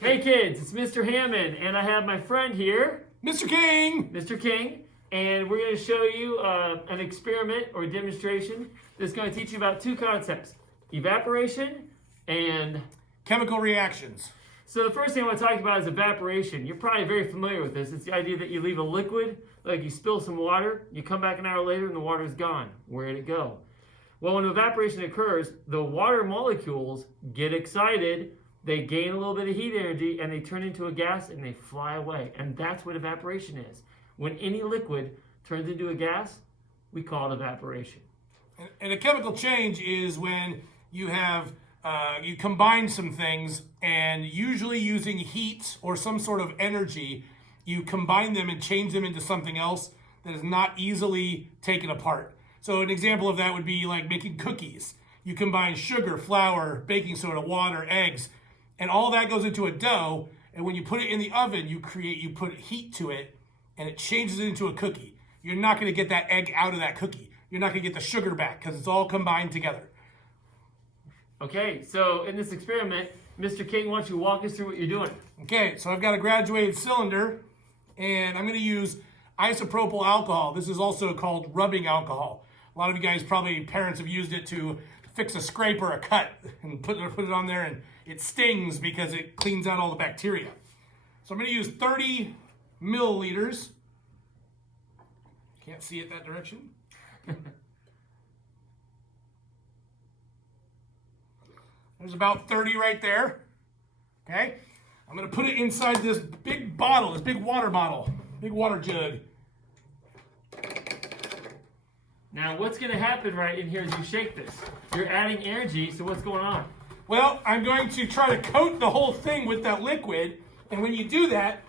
Hey kids, it's Mr. Hammond, and I have my friend here, Mr. King! Mr. King, and we're going to show you an experiment or demonstration that's going to teach you about two concepts, evaporation and... Chemical reactions. So the first thing I want to talk about is evaporation. You're probably very familiar with this. It's the idea that you leave a liquid, like you spill some water, you come back an hour later and the water's gone. Where did it go? Well, when evaporation occurs, the water molecules get excited, they gain a little bit of heat energy, and they turn into a gas and they fly away. And that's what evaporation is. When any liquid turns into a gas, we call it evaporation. And a chemical change is when you have you combine some things, and usually using heat or some sort of energy, you combine them and change them into something else that is not easily taken apart. So an example of that would be like making cookies. You combine sugar, flour, baking soda, water, eggs, and all that goes into a dough. And when you put it in the oven, you put heat to it, and it changes it into a cookie. You're not going to get that egg out of that cookie. You're not going to get the sugar back because it's all combined together. Okay, so in this experiment, Mr. King, why don't you walk us through what you're doing? Okay, so I've got a graduated cylinder, and I'm going to use isopropyl alcohol. This is also called rubbing alcohol. A lot of you guys, probably parents, have used it to fix a scrape or a cut and put it on there, and it stings because it cleans out all the bacteria. So I'm going to use 30 milliliters. Can't see it that direction. There's about 30 right there. Okay? I'm going to put it inside this big bottle, this big water bottle, big water jug. Now, what's going to happen right in here as you shake this? You're adding energy, so what's going on? Well, I'm going to try to coat the whole thing with that liquid, and when you do that,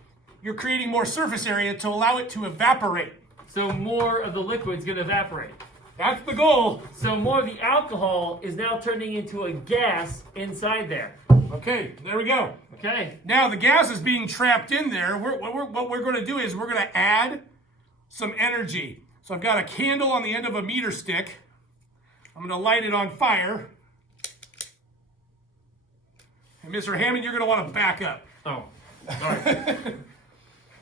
you're creating more surface area to allow it to evaporate. So more of the liquid's going to evaporate. That's the goal. So more of the alcohol is now turning into a gas inside there. Okay, there we go. Okay. Now the gas is being trapped in there. What we're going to do is we're going to add some energy. So I've got a candle on the end of a meter stick. I'm going to light it on fire. And Mr. Hammond, you're going to want to back up. Oh, sorry.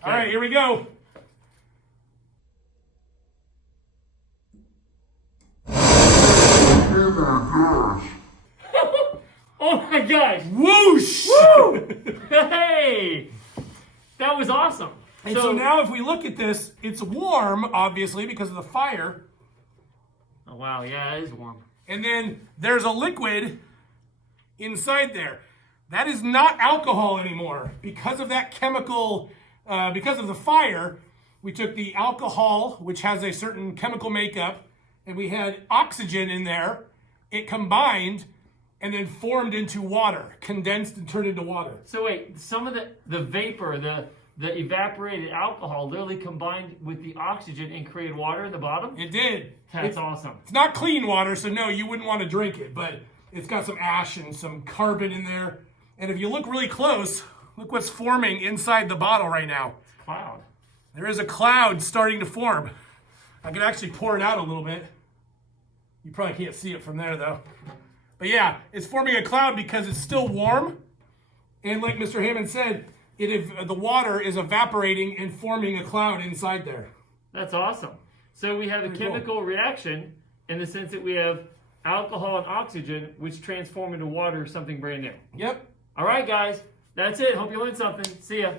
All right, here we go. Oh my gosh! Whoosh! Woo! Hey! That was awesome. And so now if we look at this, it's warm, obviously, because of the fire. Oh wow, yeah, it is warm. And then there's a liquid inside there. That is not alcohol anymore. Because of that chemical, because of the fire, we took the alcohol, which has a certain chemical makeup, and we had oxygen in there. It combined and then formed into water, condensed and turned into water. So wait, some of the vapor, the evaporated alcohol literally combined with the oxygen and created water in the bottom? It did. That's awesome. It's not clean water, so no, you wouldn't want to drink it, but it's got some ash and some carbon in there. And if you look really close, look what's forming inside the bottle right now. It's a cloud. There is a cloud starting to form. I could actually pour it out a little bit. You probably can't see it from there, though. But yeah, it's forming a cloud because it's still warm. And like Mr. Hammond said, the water is evaporating and forming a cloud inside there. That's awesome. So we have a chemical reaction in the sense that we have alcohol and oxygen, which transform into water or something brand new. Yep. All right, guys. That's it. Hope you learned something. See ya.